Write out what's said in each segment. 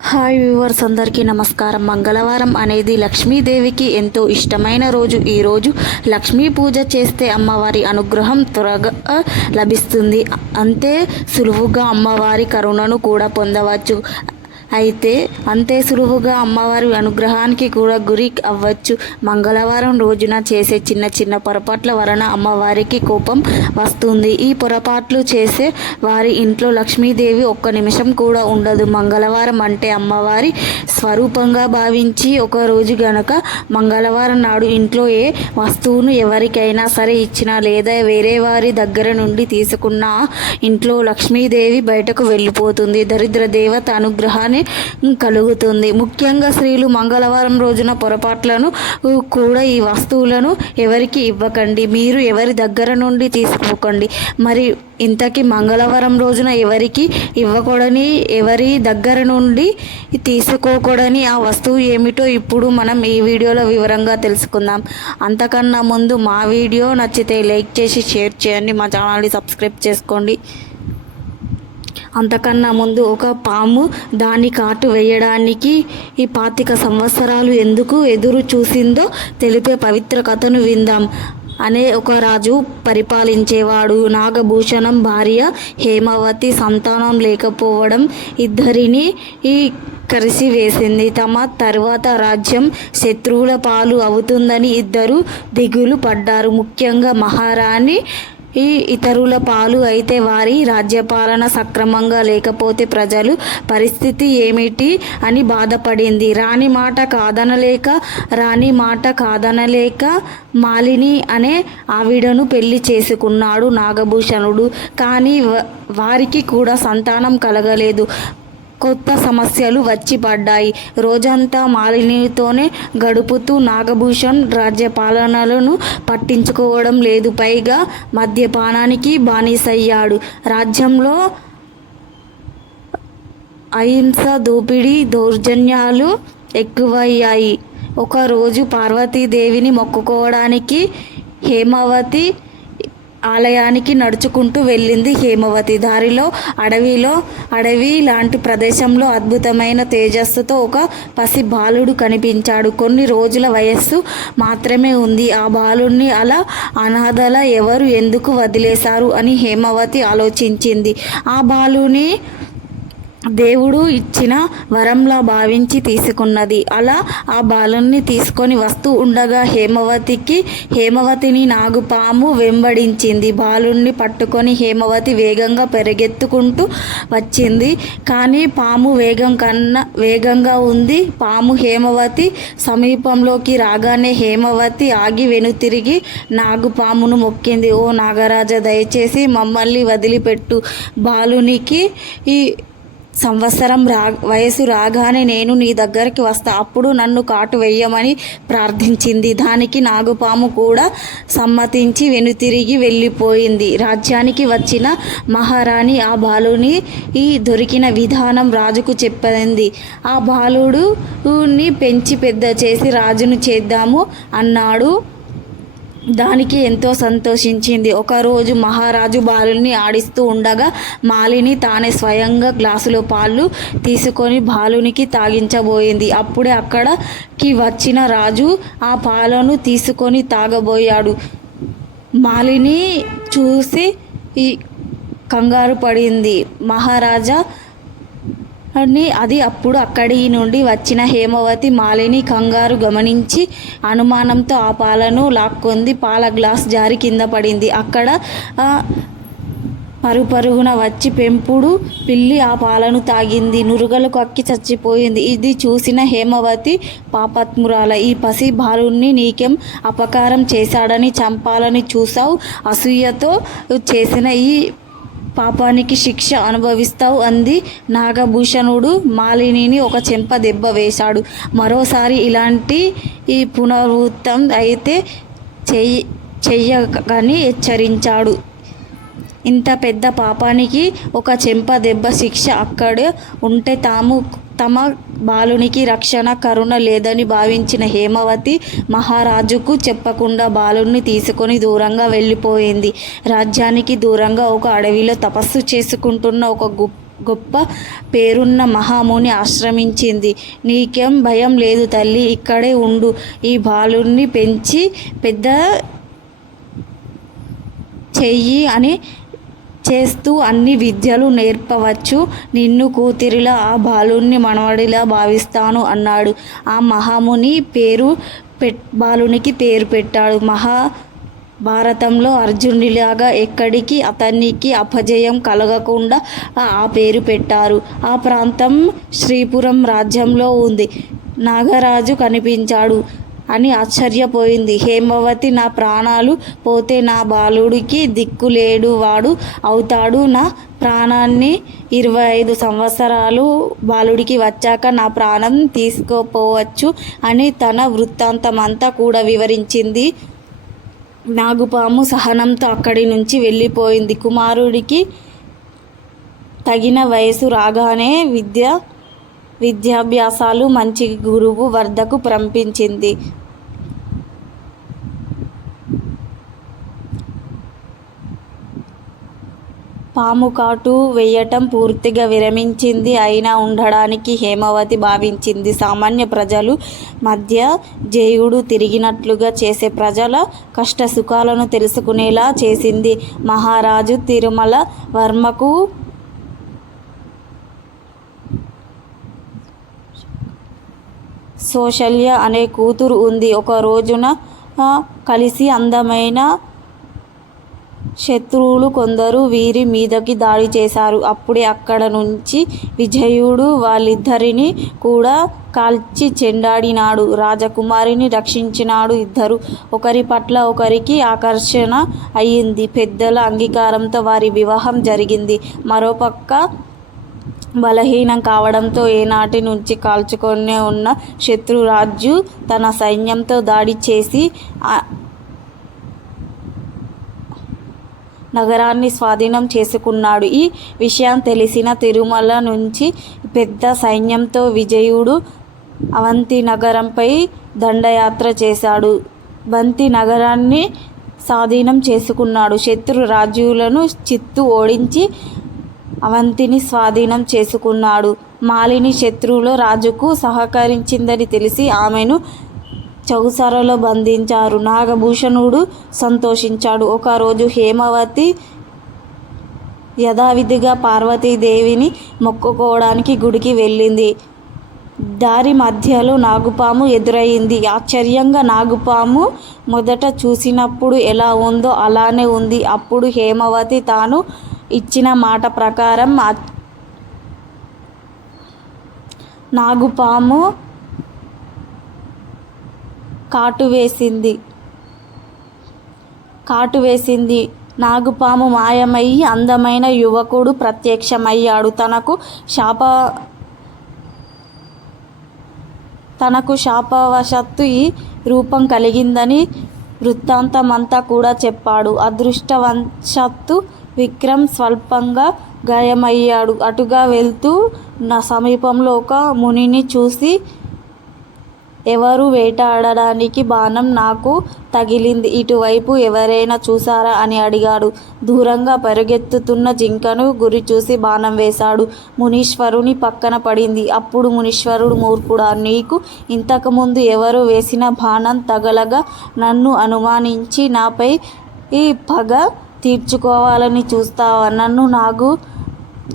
Hi viewers అందరికీ నమస్కారం. మంగళవారం అనేది లక్ష్మీదేవికి ఎంతో ఇష్టమైన రోజు. ఈ రోజు లక్ష్మీ పూజ చేస్తే అమ్మవారి అనుగ్రహం త్వరగా లభిస్తుంది. అంతే సులువుగా అమ్మవారి కరుణను కూడా పొందవచ్చు. అయితే అంతే సులువుగా అమ్మవారి అనుగ్రహానికి కూడా గురి అవ్వచ్చు. మంగళవారం రోజున చేసే చిన్న చిన్న పొరపాట్ల వలన అమ్మవారికి కోపం వస్తుంది. ఈ పొరపాట్లు చేసే వారి ఇంట్లో లక్ష్మీదేవి ఒక్క నిమిషం కూడా ఉండదు. మంగళవారం అంటే అమ్మవారి స్వరూపంగా భావించి ఒక రోజు గనక మంగళవారం నాడు ఇంట్లో ఏ వస్తువును ఎవరికైనా సరే ఇచ్చినా లేదా వేరే వారి దగ్గర నుండి తీసుకున్నా ఇంట్లో లక్ష్మీదేవి బయటకు వెళ్ళిపోతుంది. దరిద్ర దేవత అనుగ్రహాన్ని కలుగుతుంది. ముఖ్యంగా స్త్రీలు మంగళవారం రోజున పొరపాట్లను కూడా ఈ వస్తువులను ఎవరికి ఇవ్వకండి. మీరు ఎవరి దగ్గర నుండి తీసుకోకండి. మరి ఇంతకీ మంగళవారం రోజున ఎవరికి ఇవ్వకూడని ఎవరి దగ్గర నుండి తీసుకోకూడని ఆ వస్తువు ఏమిటో ఇప్పుడు మనం ఈ వీడియోలో వివరంగా తెలుసుకుందాం. అంతకన్నా ముందు మా వీడియో నచ్చితే లైక్ చేసి షేర్ చేయండి. మా ఛానల్ని సబ్స్క్రైబ్ చేసుకోండి. అంతకన్నా ముందు ఒక పాము దాని కాటు వేయడానికి ఈ పాతిక సంవత్సరాలు ఎందుకు ఎదురు చూసిందో తెలిపే పవిత్ర కథను విందాం. అనే ఒక రాజు పరిపాలించేవాడు. నాగభూషణం భార్య హేమావతి సంతానం లేకపోవడం ఇద్దరిని ఈ కలిసివేసింది తమ తర్వాత రాజ్యం శత్రువుల పాలు అవుతుందని ఇద్దరు దిగులు పడ్డారు. ముఖ్యంగా మహారాణి ఈ ఇతరుల పాలు అయితే వారి రాజ్యపాలన సక్రమంగా లేకపోతే ప్రజలు పరిస్థితి ఏమిటి అని బాధపడింది. రాణి మాట కాదనలేక రాణి మాట కాదనలేక మాలిని అనే ఆవిడను పెళ్ళి చేసుకున్నాడు నాగభూషణుడు. కానీ వారికి కూడా సంతానం కలగలేదు. కొత్త సమస్యలు వచ్చి పడ్డాయి. రోజంతా మాలినితోనే గడుపుతూ నాగభూషణ్ రాజ్యపాలనలను పట్టించుకోవడం లేదు. పైగా మద్యపానానికి బానిసయ్యాడు. రాజ్యంలో అహింస దోపిడీ దౌర్జన్యాలు ఎక్కువయ్యాయి. ఒకరోజు పార్వతీదేవిని మొక్కుకోవడానికి హేమావతి ఆలయానికి నడుచుకుంటూ వెళ్ళింది హేమవతి దారిలో అడవిలో అడవి లాంటి ప్రదేశంలో అద్భుతమైన తేజస్సుతో ఒక పసి బాలుడు కనిపించాడు. కొన్ని రోజుల వయస్సు మాత్రమే ఉంది. ఆ బాలుడిని అలా అనాథల ఎవరు ఎందుకు వదిలేశారు అని హేమవతి ఆలోచించింది. ఆ బాలుని దేవుడు ఇచ్చిన వరంలా భావించి తీసుకున్నది. అలా ఆ బాలుని తీసుకొని వస్తూ ఉండగా హేమవతికి హేమవతిని నాగుపాము వెంబడించింది. బాలుణ్ణి పట్టుకొని హేమవతి వేగంగా పెరిగెత్తుకుంటూ వచ్చింది. కానీ పాము వేగం కన్నా వేగంగా ఉంది. పాము హేమవతి సమీపంలోకి రాగానే హేమవతి ఆగి వెనుతిరిగి నాగుపామును మొక్కింది. ఓ నాగరాజ దయచేసి మమ్మల్ని వదిలిపెట్టు. బాలునికి ఈ సంవత్సరం రా వయసు రాగానే నేను నీ దగ్గరికి వస్తా. అప్పుడు నన్ను కాటు వేయమని ప్రార్థించింది. దానికి నాగుపాము కూడా సమ్మతించి వెనుతిరిగి వెళ్ళిపోయింది. రాజ్యానికి వచ్చిన మహారాణి ఆ బాలుని ఈ దొరికిన విధానం రాజుకు చెప్పింది. ఆ బాలుడుని పెంచి పెద్ద చేసి రాజును చేద్దాము అన్నాడు. దానికి ఎంతో సంతోషించింది. ఒకరోజు మహారాజు బాలుని ఆడిస్తూ ఉండగా మాలిని తానే స్వయంగా గ్లాసులో పాలు తీసుకొని బాలునికి తాగించబోయింది. అప్పుడే అక్కడికి వచ్చిన రాజు ఆ పాలను తీసుకొని తాగబోయాడు. మాలిని చూసి ఈ కంగారు పడింది. మహారాజా అని అది అప్పుడు అక్కడి నుండి వచ్చిన హేమవతి మాలిని కంగారు గమనించి అనుమానంతో ఆ పాలను లాక్కొంది. పాల గ్లాస్ జారి కింద పడింది. అక్కడ పరుగు పరుగున వచ్చి పెంపుడు పిల్లి ఆ పాలను తాగింది. నురుగలు కక్కి చచ్చిపోయింది. ఇది చూసిన హేమవతి పాపత్మురాల ఈ పసి బాలుణ్ణి నీకేం అపకారం చేశాడని చంపాలని చూసావు అసూయతో చేసిన ఈ పాపానికి శిక్ష అనుభవిస్తావు అంది నాగభూషణుడు. మాలినిని ఒక చెంప దెబ్బ వేశాడు. మరోసారి ఇలాంటి ఈ పునరావృతం అయితే చెయ్యి చెయ్యకని హెచ్చరించాడు. ఇంత పెద్ద పాపానికి ఒక చెంప దెబ్బ శిక్ష అక్కడ ఉంటే తాము తమ బాలునికి రక్షణ కరుణ లేదని భావించిన హేమవతి మహారాజుకు చెప్పకుండా బాలుని తీసుకొని దూరంగా వెళ్ళిపోయింది. రాజ్యానికి దూరంగా ఒక అడవిలో తపస్సు చేసుకుంటున్న ఒక గొప్ప పేరున్న మహాముని ఆశ్రమించింది. నీకేం భయం లేదు తల్లి ఇక్కడే ఉండు. ఈ బాలుణ్ణి పెంచి పెద్ద చెయ్యి అని చేస్తూ అన్ని విద్యలు నేర్పవచ్చు. నిన్ను కూతురిలా ఆ బాలుని మనవడిలా భావిస్తాను అన్నాడు. ఆ మహాముని పేరు పెట్ బాలునికి పేరు పెట్టాడు. మహా భారతంలో అర్జునుడిలాగా ఎక్కడికి అతనికి అపజయం కలగకుండా ఆ పేరు పెట్టారు. ఆ ప్రాంతం శ్రీపురం రాజ్యంలో ఉంది. నాగరాజు కనిపించాడు. అని ఆశ్చర్యపోయింది. హేమవతి నా ప్రాణాలు పోతే నా బాలుడికి దిక్కులేడు వాడు అవుతాడు. నా ప్రాణాన్ని ఇరవై ఐదు సంవత్సరాలు బాలుడికి వచ్చాక నా ప్రాణం తీసుకోపోవచ్చు అని తన వృత్తాంతమంతా కూడా వివరించింది. నాగుపాము సహనంతో అక్కడి నుంచి వెళ్ళిపోయింది. కుమారుడికి తగిన వయసు రాగానే విద్య విద్యాభ్యాసాలు మంచి గురువు వద్దకు పంపించింది. పాము కాటు వేయటం పూర్తిగా విరమించింది. అయినా ఉండడానికి హేమవతి భావించింది. సామాన్య ప్రజలు మధ్య జేయుడు తిరిగినట్లుగా చేసే ప్రజల కష్ట సుఖాలను తెలుసుకునేలా చేసింది. మహారాజు తిరుమల వర్మకు సోషల్య అనే కూతురు ఉంది. ఒక రోజున కలిసి అందమైన శత్రువులు కొందరు వీరి మీదకి దాడి చేశారు. అప్పుడే అక్కడ నుంచి విజయుడు వాళ్ళిద్దరిని కూడా కాల్చి చెండాడినాడు. రాజకుమారిని రక్షించినాడు ఇద్దరు. ఒకరి పట్ల ఒకరికి ఆకర్షణ అయ్యింది. పెద్దల అంగీకారంతో వారి వివాహం జరిగింది. మరోపక్క బలహీనం కావడంతో ఏనాటి నుంచి కాల్చుకొనే ఉన్న శత్రురాజు తన సైన్యంతో దాడి చేసి నగరాన్ని స్వాధీనం చేసుకున్నాడు. ఈ విషయం తెలిసిన తిరుమల నుంచి పెద్ద సైన్యంతో విజయుడు అవంతి నగరంపై దండయాత్ర చేశాడు. బంతి నగరాన్ని స్వాధీనం చేసుకున్నాడు. శత్రు రాజులను చిత్తు ఓడించి అవంతిని స్వాధీనం చేసుకున్నాడు. మాలిని శత్రువులో రాజుకు సహకరించిందని తెలిసి ఆమెను చౌసరలో బంధించారు. నాగభూషణుడు సంతోషించాడు. ఒకరోజు హేమవతి యథావిధిగా పార్వతీదేవిని మొక్కుకోవడానికి గుడికి వెళ్ళింది. దారి మధ్యలో నాగుపాము ఎదురయ్యింది ఆశ్చర్యంగా నాగుపాము మొదట చూసినప్పుడు ఎలా ఉందో అలానే ఉంది. అప్పుడు హేమవతి తాను ఇచ్చిన మాట ప్రకారం నాగుపాము కాటు వేసింది. కాటు వేసింది. నాగుపాము మాయమయ్యి అందమైన యువకుడు ప్రత్యక్షమయ్యాడు. తనకు శాప తనకు శాపవశత్తు ఈ రూపం కలిగిందని వృత్తాంతమంతా కూడా చెప్పాడు. అదృష్టవశత్తు విక్రమ్ స్వల్పంగా గాయమయ్యాడు. అటుగా వెళ్తూ నా సమీపంలో ఒక మునిని చూసి ఎవరు వేటాడడానికి బాణం నాకు తగిలింది. ఇటువైపు ఎవరైనా చూసారా అని అడిగాడు. దూరంగా పరిగెత్తుతున్న జింకను గురి చూసి బాణం వేశాడు. మునీశ్వరుని పక్కన పడింది. అప్పుడు మునీశ్వరుడు మూర్ఖుడా నీకు ఇంతకుముందు ఎవరు వేసిన బాణం తగలగా నన్ను అనుమానించి నాపై ఈ పగ తీర్చుకోవాలని చూస్తావా? నన్ను నాగు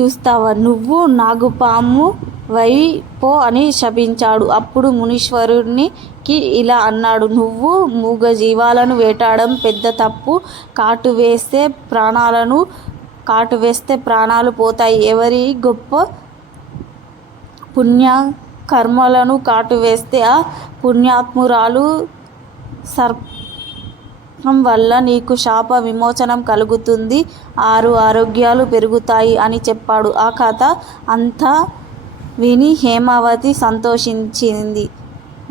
చూస్తావా? నువ్వు నాగుపాము వై పో అని శపించాడు. అప్పుడు మునీశ్వరునికి ఇలా అన్నాడు. నువ్వు మూగ జీవాలను వేటాడడం పెద్ద తప్పు. కాటు వేస్తే ప్రాణాలను కాటు వేస్తే ప్రాణాలు పోతాయి. ఎవరి గొప్ప పుణ్య కర్మలను కాటు వేస్తే ఆ పుణ్యాత్మురాలు సర్ప వల్ల నీకు శాప విమోచనం కలుగుతుంది. ఆరు ఆరోగ్యాలు పెరుగుతాయి అని చెప్పాడు. ఆ కథ అంతా విని హేమావతి సంతోషించింది.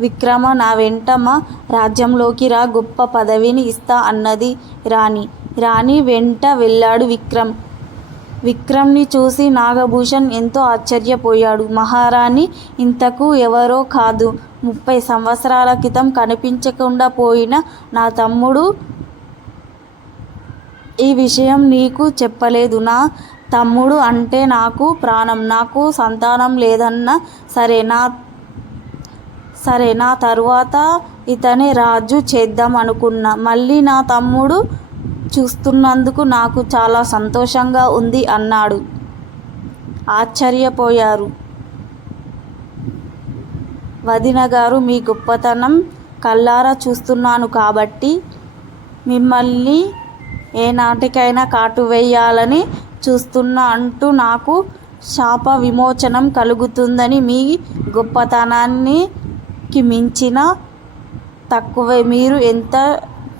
విక్రమ నా వెంట మా రాజ్యంలోకి రా గొప్ప పదవిని ఇస్తా అన్నది రాణి. రాణి వెంట వెళ్ళాడు విక్రమ్. విక్రమ్ని చూసి నాగభూషణ్ ఎంతో ఆశ్చర్యపోయాడు. మహారాణి ఇంతకు ఎవరో కాదు. ముప్పై సంవత్సరాల క్రితం కనిపించకుండా పోయిన నా తమ్ముడు ఈ విషయం నీకు చెప్పలేదు. నా తమ్ముడు అంటే నాకు ప్రాణం. నాకు సంతానం లేదన్న సరే నా సరే నా తరువాత ఇతనే రాజు చేద్దాం అనుకున్నా. మళ్ళీ నా తమ్ముడు చూస్తున్నందుకు నాకు చాలా సంతోషంగా ఉంది అన్నాడు. ఆశ్చర్యపోయారు. వదిన గారు మీ గొప్పతనం కళ్ళారా చూస్తున్నాను కాబట్టి మిమ్మల్ని ఏనాటికైనా కాటు వేయాలని చూస్తున్నా అంటూ నాకు శాప విమోచనం కలుగుతుందని మీ గొప్పతనానికి మించిన తక్కువే. మీరు ఎంత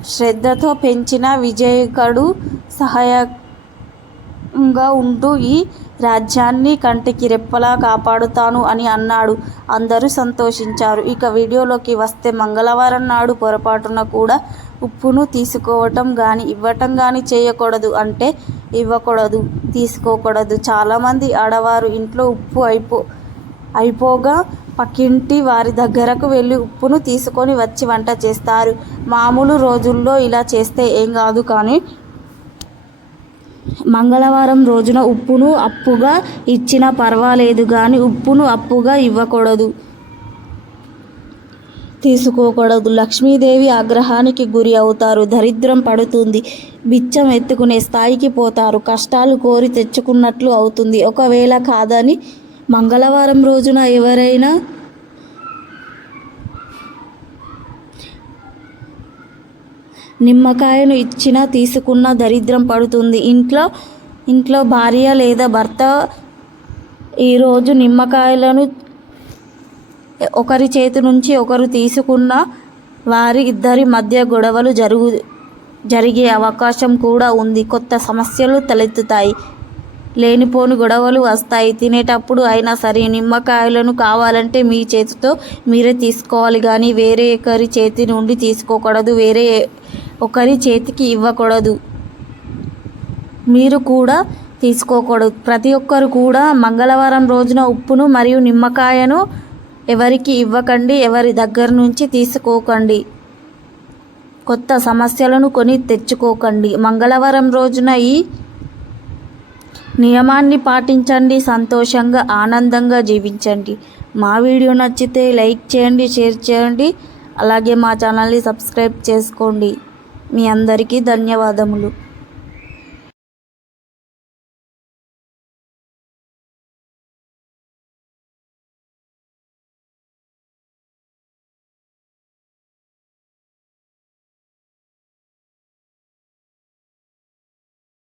శ్రద్ధతో పెంచిన విజయకుడు సహాయంగా ఉంటూ ఈ రాజ్యాన్ని కంటికి రెప్పలా కాపాడుతాను అని అన్నాడు. అందరూ సంతోషించారు. ఇక వీడియోలోకి వస్తే మంగళవారం నాడు పొరపాటున కూడా ఉప్పును తీసుకోవటం కానీ ఇవ్వటం కానీ చేయకూడదు అంటే ఇవ్వకూడదు తీసుకోకూడదు. చాలామంది ఆడవారు ఇంట్లో ఉప్పు అయిపో అయిపోగా పక్కింటి వారి దగ్గరకు వెళ్ళి ఉప్పును తీసుకొని వచ్చి వంట చేస్తారు. మామూలు రోజుల్లో ఇలా చేస్తే ఏం కాదు కానీ మంగళవారం రోజున ఉప్పును అప్పుగా ఇచ్చినా పర్వాలేదు కానీ ఉప్పును అప్పుగా ఇవ్వకూడదు. తీసుకోకూడదు. లక్ష్మీదేవి ఆగ్రహానికి గురి అవుతారు. దరిద్రం పడుతుంది. బిచ్చం ఎత్తుకునే స్థాయికి పోతారు. కష్టాలు కోరి తెచ్చుకున్నట్లు అవుతుంది. ఒకవేళ కాదని మంగళవారం రోజున ఎవరైనా నిమ్మకాయను ఇచ్చినా తీసుకున్న దరిద్రం పడుతుంది. ఇంట్లో ఇంట్లో భార్య లేదా భర్త ఈరోజు నిమ్మకాయలను ఒకరి చేతి నుంచి ఒకరు తీసుకున్న వారి ఇద్దరి మధ్య గొడవలు జరుగు జరిగే అవకాశం కూడా ఉంది. కొత్త సమస్యలు తలెత్తుతాయి. లేనిపోని గొడవలు వస్తాయి. తినేటప్పుడు అయినా సరే నిమ్మకాయలను కావాలంటే మీ చేతితో మీరే తీసుకోవాలి. కానీ వేరే ఒకరి చేతి నుండి తీసుకోకూడదు. వేరే ఒకరి చేతికి ఇవ్వకూడదు. మీరు కూడా తీసుకోకూడదు. ప్రతి ఒక్కరు కూడా మంగళవారం రోజున ఉప్పును మరియు నిమ్మకాయను ఎవరికి ఇవ్వకండి ఎవరి దగ్గర నుంచి తీసుకోకండి. కొత్త సమస్యలను కొని తెచ్చుకోకండి. మంగళవారం రోజున ఈ నియమాన్ని పాటించండి సంతోషంగా ఆనందంగా జీవించండి. మా వీడియో నచ్చితే లైక్ చేయండి షేర్ చేయండి. అలాగే మా ఛానల్ని సబ్స్క్రైబ్ చేసుకోండి. మీ అందరికీ ధన్యవాదములు.